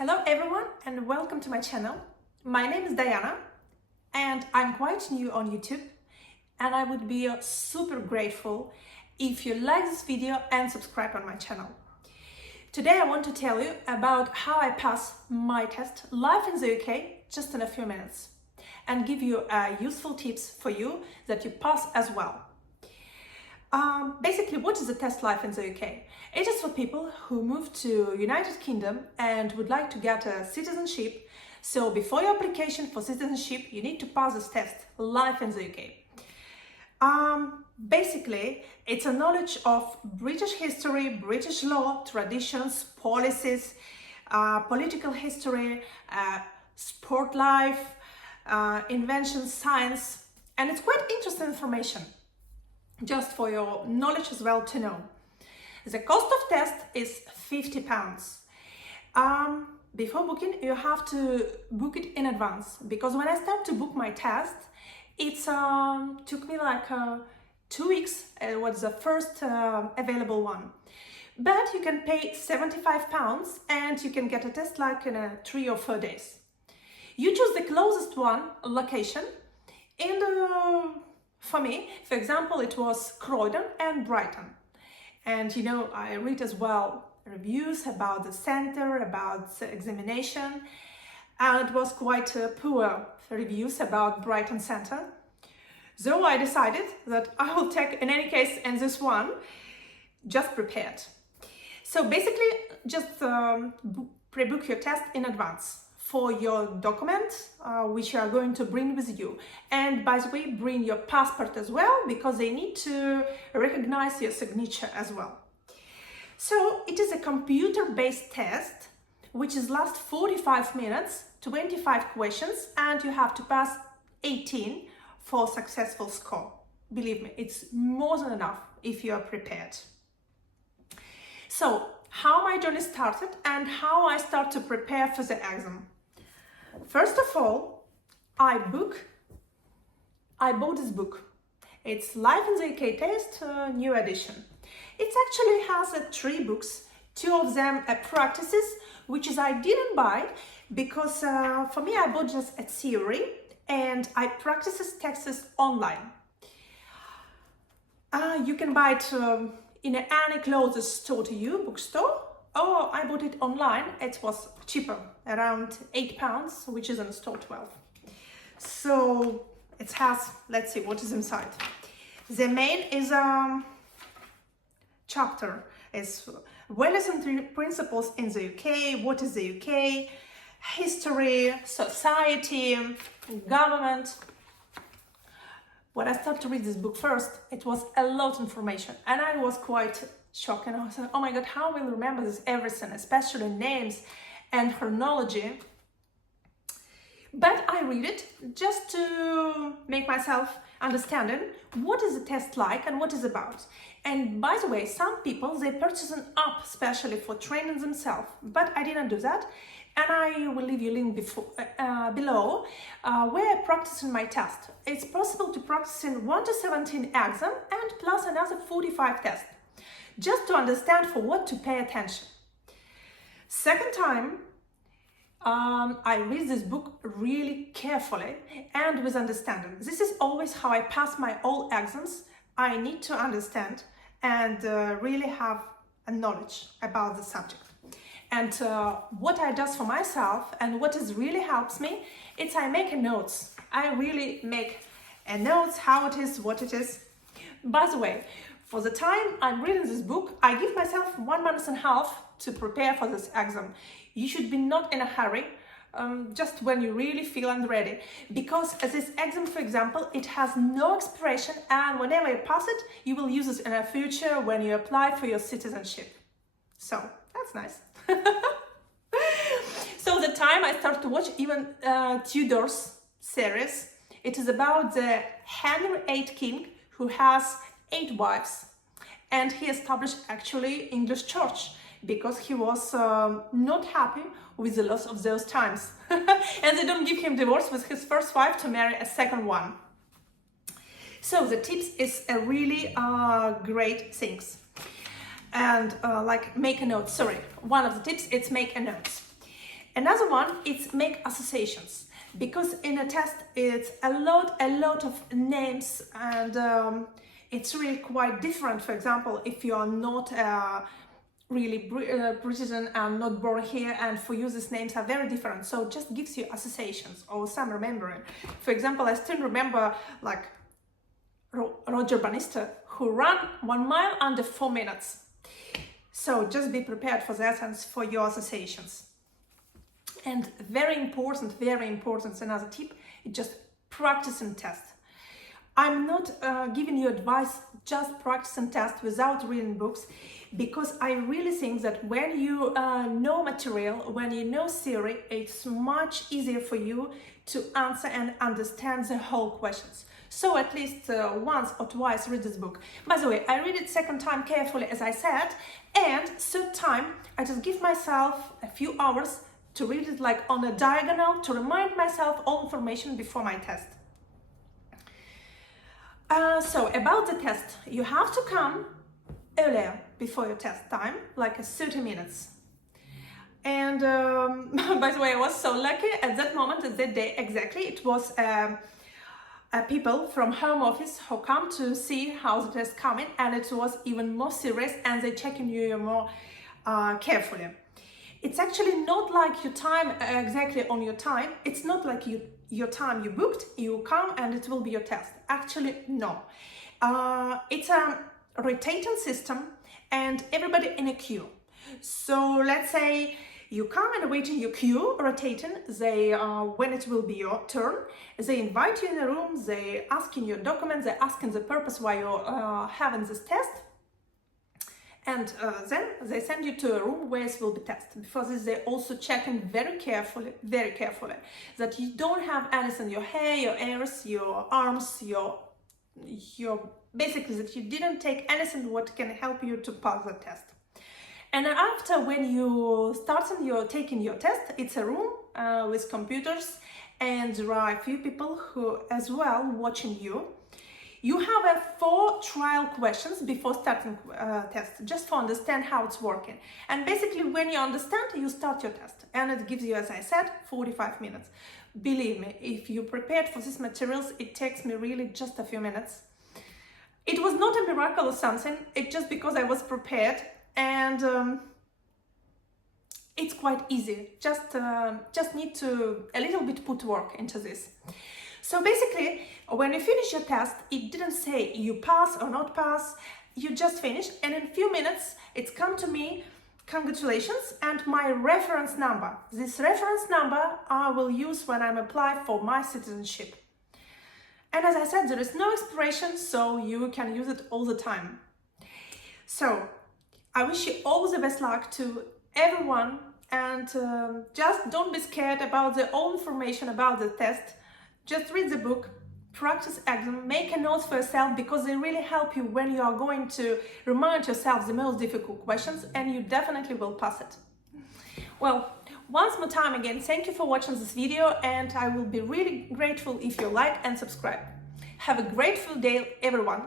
Hello everyone and welcome to my channel. My name is Diana and I'm quite new on YouTube and I would be super grateful if you like this video and subscribe on my channel. Today I want to tell you about how I pass my test live in the UK just in a few minutes and give you useful tips for you that you pass as well. Basically, what is a test life in the UK? It is for people who move to United Kingdom and would like to get a citizenship. So before your application for citizenship, you need to pass this test live in the UK. Basically, it's a knowledge of British history, British law, traditions, policies, political history, sport life, inventions, science, and it's quite interesting information. Just for your knowledge as well to know. The cost of test is £50. Before booking, you have to book it in advance because when I start to book my test, it took me like 2 weeks. It was the first available one. But you can pay £75 and you can get a test like in 3 or 4 days. You choose the closest one location and for me, for example, it was Croydon and Brighton. And you know, I read as well reviews about the center, about the examination, and it was quite poor reviews about Brighton Center. So I decided that I will take, in any case, in this one, just prepared. So basically, just pre-book your test in advance for your documents, which you are going to bring with you. And by the way, bring your passport as well, because they need to recognize your signature as well. So it is a computer-based test, which is last 45 minutes, 25 questions, and you have to pass 18 for successful score. Believe me, it's more than enough if you are prepared. So how my journey started and how I start to prepare for the exam. First of all, I bought this book. It's Life in the UK Test, new edition. It actually has 3 books, 2 of them are practices, which is I didn't buy because for me I bought just a theory and I practices texts online. You can buy it in any closest store to you, bookstore. Oh, I bought it online. It was cheaper, around £8, which is in store 12. So it has, let's see what is inside. The main is chapter is values and principles in the UK. What is the UK? History, society, government. When I started to read this book first, it was a lot of information and I was quite shocked and I was like, oh my god, how will I remember this everything, especially names and chronology. But I read it just to make myself understanding what is the test like and what is about. And by the way, some people, they purchase an app especially for training themselves, but I didn't do that. And I will leave you a link below where I practice in my test. It's possible to practice in 1 to 17 exam and plus another 45 tests, just to understand for what to pay attention. Second time, I read this book really carefully and with understanding. This is always how I pass my all exams. I need to understand and really have a knowledge about the subject. And what I do for myself and what is really helps me, it's I make a notes. I really make a notes how it is, what it is. By the way, for the time I'm reading this book, I give myself 1.5 months to prepare for this exam. You should be not in a hurry, just when you really feel and ready. Because this exam, for example, it has no expiration and whenever you pass it, you will use it in the future when you apply for your citizenship. So that's nice. So the time I started to watch even Tudors series. It is about the Henry VIII king who has 8 wives and he established actually English church because he was not happy with the loss of those times and they don't give him divorce with his first wife to marry a second one. So the tips is a really great things. And like make a note, sorry, one of the tips, it's make a note. Another one is make associations, because in a test it's a lot of names, and it's really quite different. For example, if you are not really British and not born here, and for you these names are very different, so it just gives you associations or some remembering. For example, I still remember like Roger Bannister, who ran 1 mile under 4 minutes. So just be prepared for that and for your associations. And very important, another tip, is just practice and test. I'm not giving you advice, just practice and test without reading books, because I really think that when you know material, when you know theory, it's much easier for you to answer and understand the whole questions. So at least once or twice read this book. By the way, I read it second time carefully, as I said, and third time I just give myself a few hours to read it like on a diagonal, to remind myself all information before my test. So about the test, you have to come earlier before your test time, like 30 minutes. And by the way, I was so lucky at that moment, at that day exactly, it was people from home office who come to see how the test coming, and it was even more serious, and they checking you more carefully. It's actually not like your time exactly on your time. It's not like your time you booked, you come and it will be your test. Actually, no. It's a rotating system and everybody in a queue. So let's say you come and wait in your queue, rotating. They, when it will be your turn, they invite you in a room, they asking your documents, they asking the purpose why you're having this test. And then they send you to a room where it will be tested. Before this, they also checking very carefully, that you don't have anything in your hair, your ears, your arms, your basically that you didn't take anything what can help you to pass the test. And after, when you you're taking your test, it's a room with computers, and there are a few people who as well watching you. You have 4 trial questions before starting test, just to understand how it's working. And basically, when you understand, you start your test. And it gives you, as I said, 45 minutes. Believe me, if you prepared for these materials, it takes me really just a few minutes. It was not a miracle or something, it's just because I was prepared, and it's quite easy. Just need to a little bit put work into this. So basically, when you finish your test, it didn't say you pass or not pass, you just finish, and in a few minutes it's come to me, congratulations, and my reference number. This reference number I will use when I'm applying for my citizenship. And as I said, there is no expiration, so you can use it all the time. So I wish you all the best luck to everyone, and just don't be scared about the all information about the test. Just read the book, practice exam, make a note for yourself, because they really help you when you are going to remind yourself the most difficult questions, and you definitely will pass it. Well, once more time again, thank you for watching this video, and I will be really grateful if you like and subscribe. Have a grateful day, everyone.